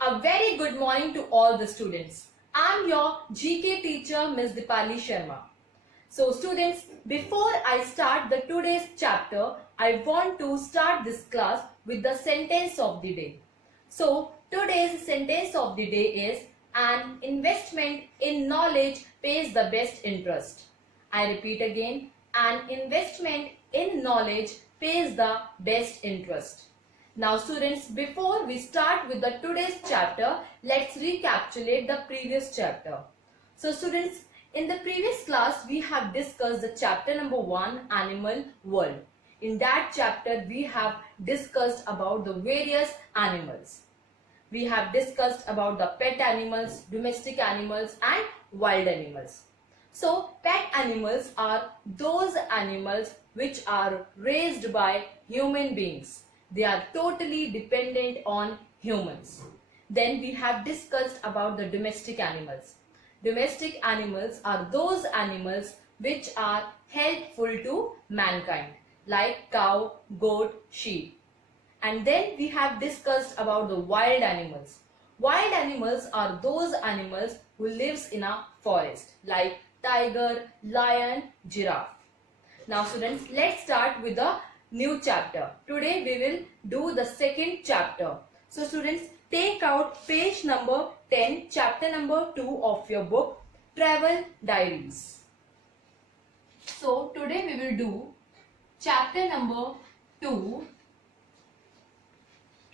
A very good morning to all the students. I am your GK teacher, Ms. Dipali Sharma. So students, before I start the today's chapter, I want to start this class with the sentence of the day. So today's sentence of the day is, an investment in knowledge pays the best interest. I repeat again, an investment in knowledge pays the best interest. Now students, before we start with the today's chapter, let's recapitulate the previous chapter. So students, in the previous class, we have discussed the chapter number 1, Animal World. In that chapter, we have discussed about the various animals. We have discussed about the pet animals, domestic animals and wild animals. So, pet animals are those animals which are raised by human beings. They are totally dependent on humans. Then we have discussed about the domestic animals. Domestic animals are those animals which are helpful to mankind, like cow, goat, sheep. And then we have discussed about the wild animals. Wild animals are those animals who lives in a forest, like tiger, lion, giraffe. Now students, let's start with the new chapter. Today we will do the second chapter. So students, take out page number 10, chapter number 2 of your book, Travel Diaries. So today we will do chapter number 2,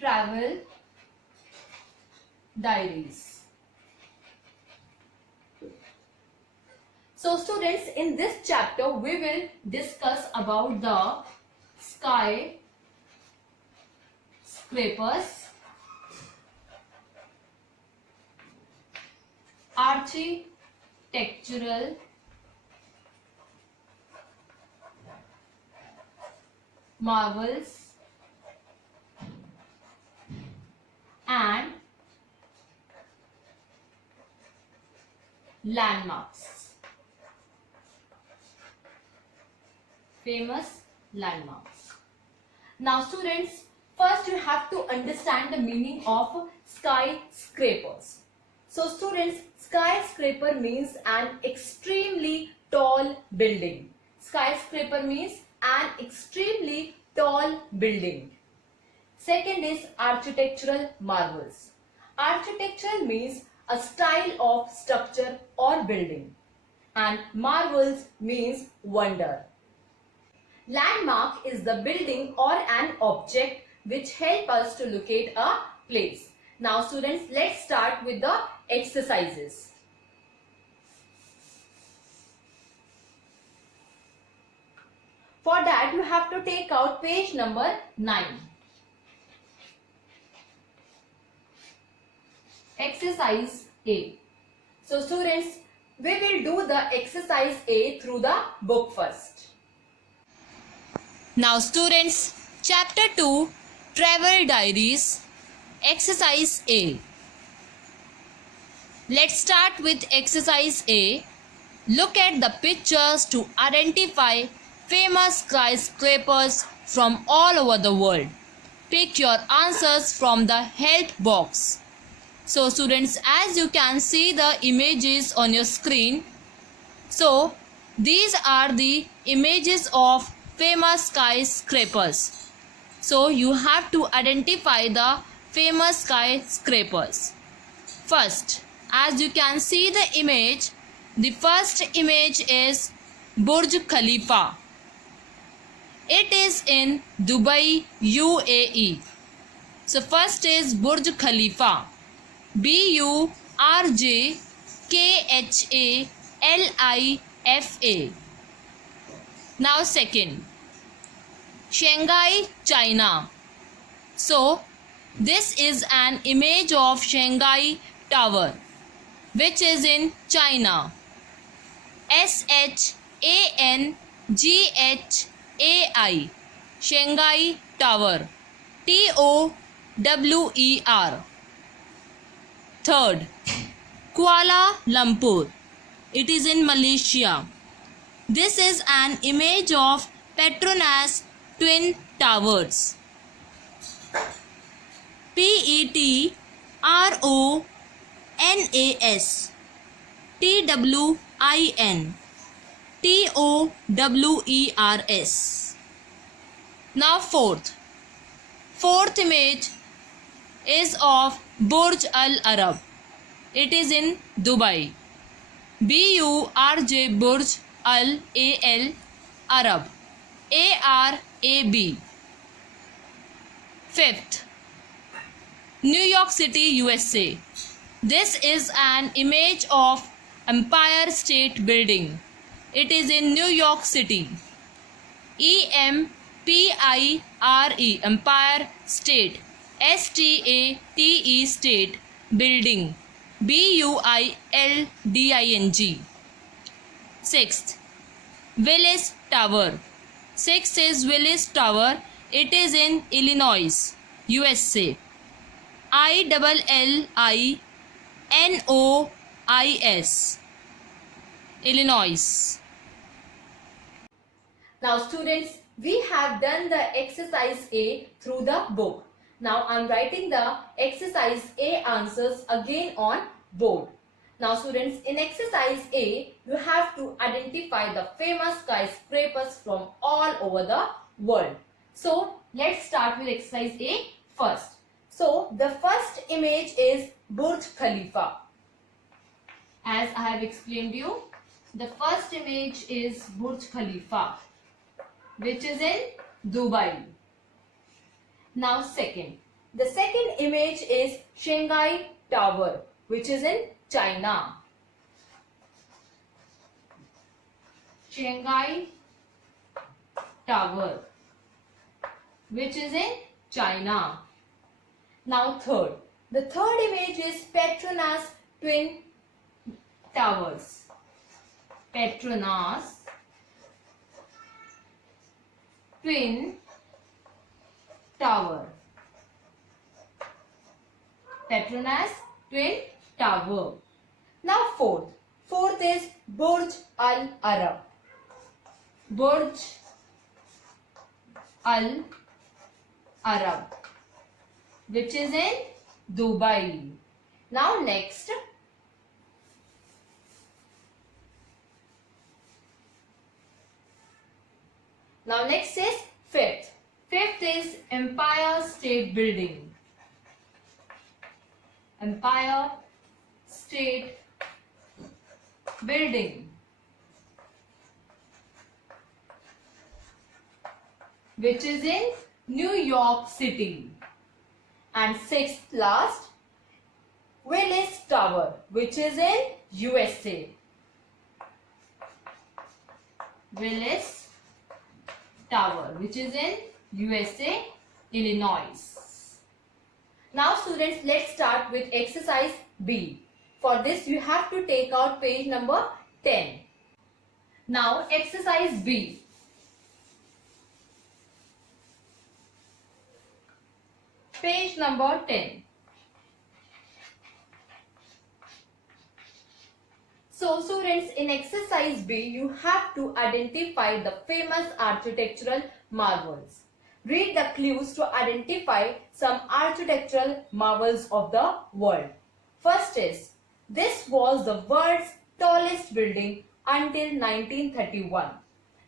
Travel Diaries. So students, in this chapter we will discuss about the skyscrapers, architectural marvels and landmarks. Famous landmarks. Now students, first you have to understand the meaning of skyscrapers. So students, skyscraper means an extremely tall building. Skyscraper means an extremely tall building. Second is architectural marvels. Architectural means a style of structure or building, and marvels means wonder. Landmark is the building or an object which help us to locate a place. Now students, let's start with the exercises. For that you have to take out page number 9. Exercise A. So students, we will do the exercise A through the book first. Now students, chapter 2, Travel Diaries, exercise A. Let's start with exercise A. Look at the pictures to identify famous skyscrapers from all over the world. Pick your answers from the help box. So students, as you can see the images on your screen, so these are the images of famous skyscrapers. So you have to identify the famous skyscrapers. First, as you can see the image, the first image is Burj Khalifa. It is in Dubai, UAE. So first is Burj Khalifa. BURJKHALIFA. Now second, Shanghai, China. So this is an image of Shanghai Tower, which is in China. SHANGHAI, Shanghai Tower. TOWER. Third, Kuala Lumpur. It is in Malaysia. This is an image of Petronas Twin Towers. PETRONAS RONAS TWIN TOWERS. Now fourth image is of Burj Al Arab. It is in Dubai. BURJ Burj Al Arab ARAB. Fifth, New York City, USA. This is an image of Empire State Building. It is in New York City. EMPIRE Empire State STATE State Building BUILDING. Sixth, Willis Tower. Sixth is Willis Tower. It is in Illinois, USA. ILLINOIS Illinois. Now students, we have done the exercise A through the book. Now I am writing the exercise A answers again on board. Now students, in exercise A, you have to identify the famous skyscrapers from all over the world. So let's start with exercise A first. So the first image is Burj Khalifa. As I have explained you, the first image is Burj Khalifa, which is in Dubai. Now the second image is Shanghai Tower, which is in China. Shanghai Tower, which is in China. Now the third image is Petronas Twin Towers. Petronas Twin Tower. Petronas Twin Tower. Now fourth is Burj Al Arab. Burj Al Arab, which is in Dubai. Now next is fifth. Fifth is Empire State Building. Empire State Building, which is in New York City. And sixth last, Willis Tower, which is in USA. Willis Tower, which is in USA, Illinois. Now students, let's start with exercise B. For this you have to take out page number 10. Now exercise B. Page number 10. So students, in exercise B, you have to identify the famous architectural marvels. Read the clues to identify some architectural marvels of the world. First is, this was the world's tallest building until 1931.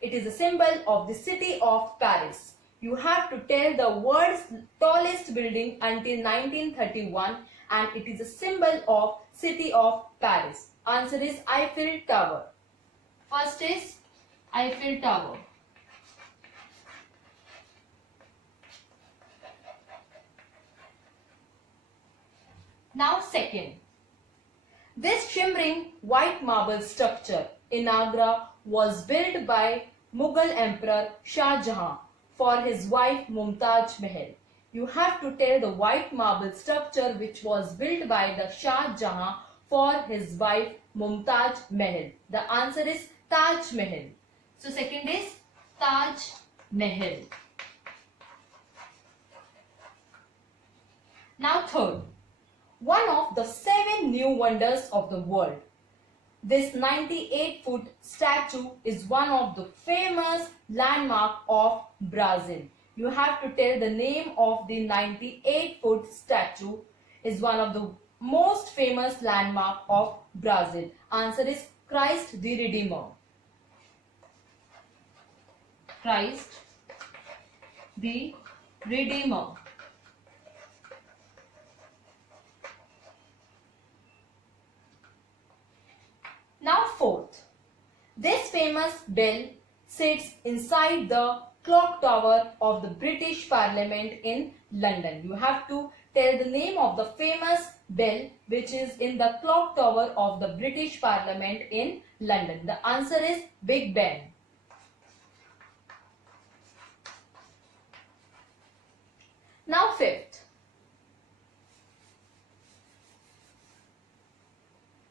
It is a symbol of the city of Paris. You have to tell the world's tallest building until 1931 and it is a symbol of city of Paris. Answer is Eiffel Tower. First is Eiffel Tower. Now second, this shimmering white marble structure in Agra was built by Mughal Emperor Shah Jahan for his wife Mumtaz Mahal. You have to tell the white marble structure which was built by the Shah Jahan for his wife Mumtaz Mahal. The answer is Taj Mahal. So second is Taj Mahal. Now third, one of the 7 new wonders of the world. This 98-foot statue is one of the famous landmark of Brazil. You have to tell the name of the 98-foot statue is one of the most famous landmark of Brazil? Answer is Christ the Redeemer. Christ the Redeemer. Now fourth, this famous bell sits inside the clock tower of the British Parliament in London. You have to tell the name of the famous bell which is in the clock tower of the British Parliament in London. The answer is Big Ben. Now fifth.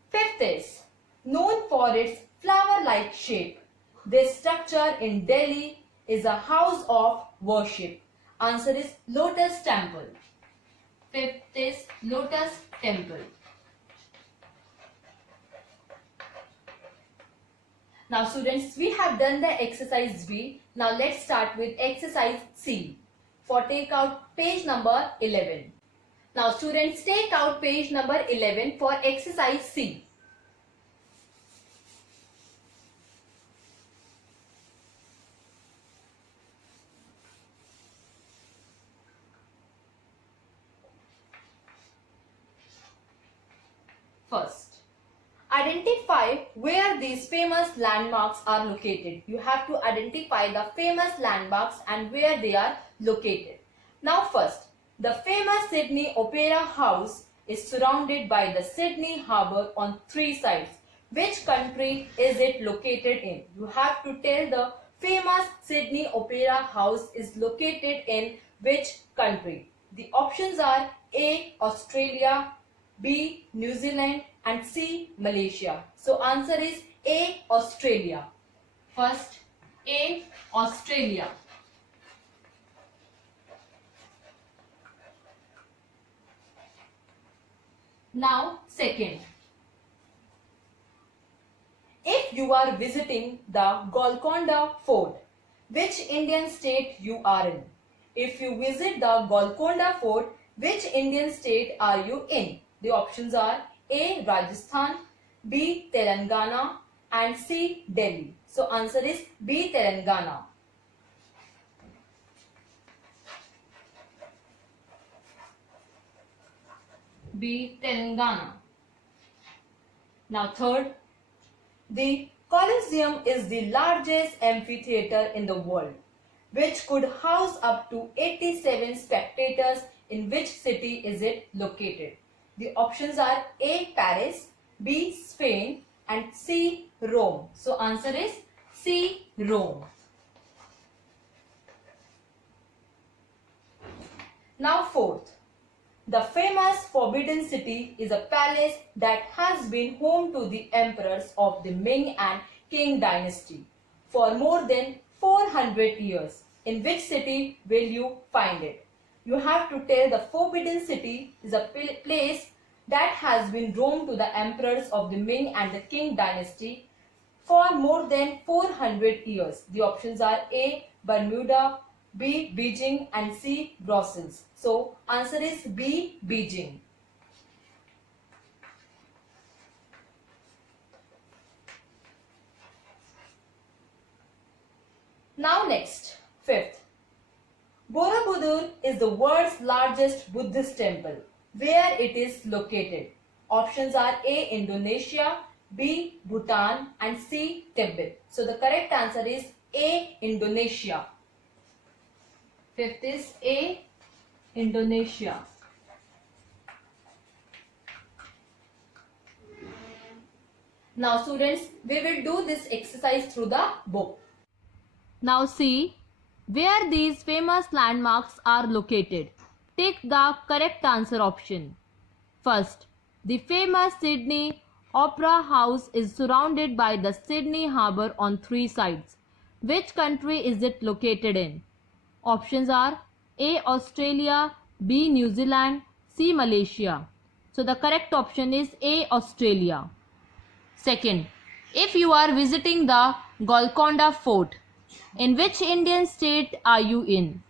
Fifth is known for its flower-like shape. This structure in Delhi is a house of worship. Answer is Lotus Temple. Fifth is Lotus Temple. Now students, we have done the exercise B. Now let's start with exercise C. For take out page number 11. Now students, take out page number 11 for exercise C. First, identify where these famous landmarks are located. You have to identify the famous landmarks and where they are located. Now first, the famous Sydney Opera House is surrounded by the Sydney Harbour on three sides. Which country is it located in? You have to tell the famous Sydney Opera House is located in which country. The options are A. Australia, B. New Zealand and C. Malaysia. So answer is A. Australia. First, A. Australia. Now second, if you are visiting the Golconda Fort, which Indian state you are in? If you visit the Golconda Fort, which Indian state are you in? The options are A. Rajasthan, B. Telangana and C. Delhi. So answer is B. Telangana. B. Telangana. Now third, the Colosseum is the largest amphitheater in the world, which could house up to 87 spectators. In which city is it located? The options are A. Paris, B. Spain and C. Rome. So answer is C. Rome. Now fourth, the famous Forbidden City is a palace that has been home to the emperors of the Ming and Qing dynasty for more than 400 years. In which city will you find it? You have to tell the Forbidden City is a place that has been home to the emperors of the Ming and the Qing dynasty for more than 400 years. The options are A. Bermuda, B. Beijing and C. Brussels. So answer is B. Beijing. Now next, fifth. Borobudur is the world's largest Buddhist temple. Where it is located? Options are A. Indonesia, B. Bhutan and C. Tibet. So the correct answer is A. Indonesia. Fifth is A. Indonesia. Now students, we will do this exercise through the book. Now see where these famous landmarks are located. Take the correct answer option. First, the famous Sydney Opera House is surrounded by the Sydney Harbour on three sides. Which country is it located in? Options are A. Australia, B. New Zealand, C. Malaysia. So the correct option is A. Australia. Second, if you are visiting the Golconda Fort, in which Indian state are you in?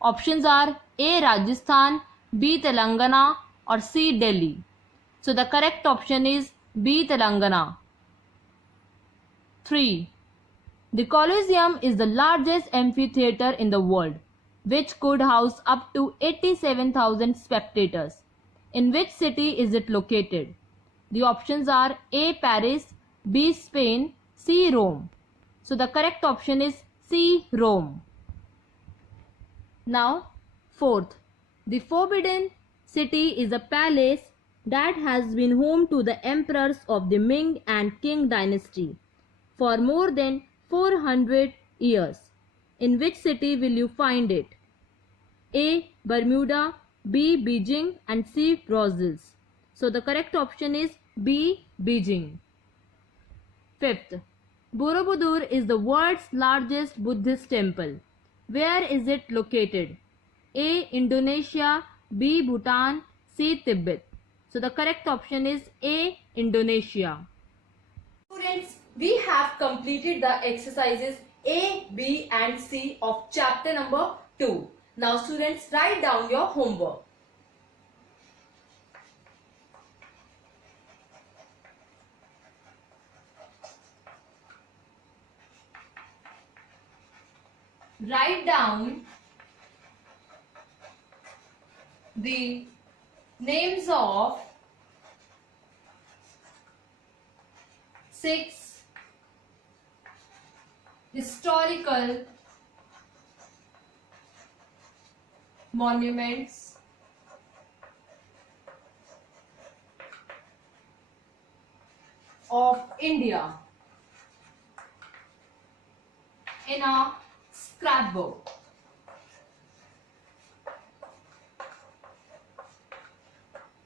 Options are A. Rajasthan, B. Telangana or C. Delhi? So the correct option is B. Telangana. 3. The Colosseum is the largest amphitheater in the world, which could house up to 87,000 spectators. In which city is it located? The options are A. Paris, B. Spain, C. Rome. So the correct option is C. Rome. Now, fourth, the Forbidden City is a palace that has been home to the emperors of the Ming and Qing dynasty for more than 400 years. In which city will you find it? A. Bermuda, B. Beijing, and C. Brussels. So the correct option is B. Beijing. Fifth, Borobudur is the world's largest Buddhist temple. Where is it located? A. Indonesia, B. Bhutan, C. Tibet. So the correct option is A. Indonesia. Students, we have completed the exercises A, B and C of chapter number 2. Now students, write down your homework. Write down the names of 6 historical monuments of India in a scrapbook.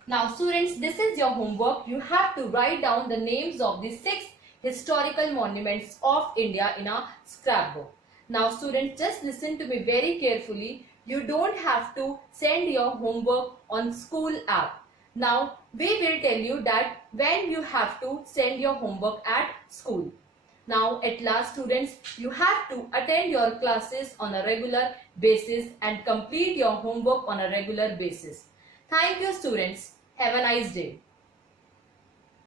Now students, this is your homework. You have to write down the names of the 6 historical monuments of India in a scrapbook. Now students, just listen to me very carefully. You don't have to send your homework on school app. Now we will tell you that when you have to send your homework at school. Now at last students, you have to attend your classes on a regular basis and complete your homework on a regular basis. Thank you students. Have a nice day.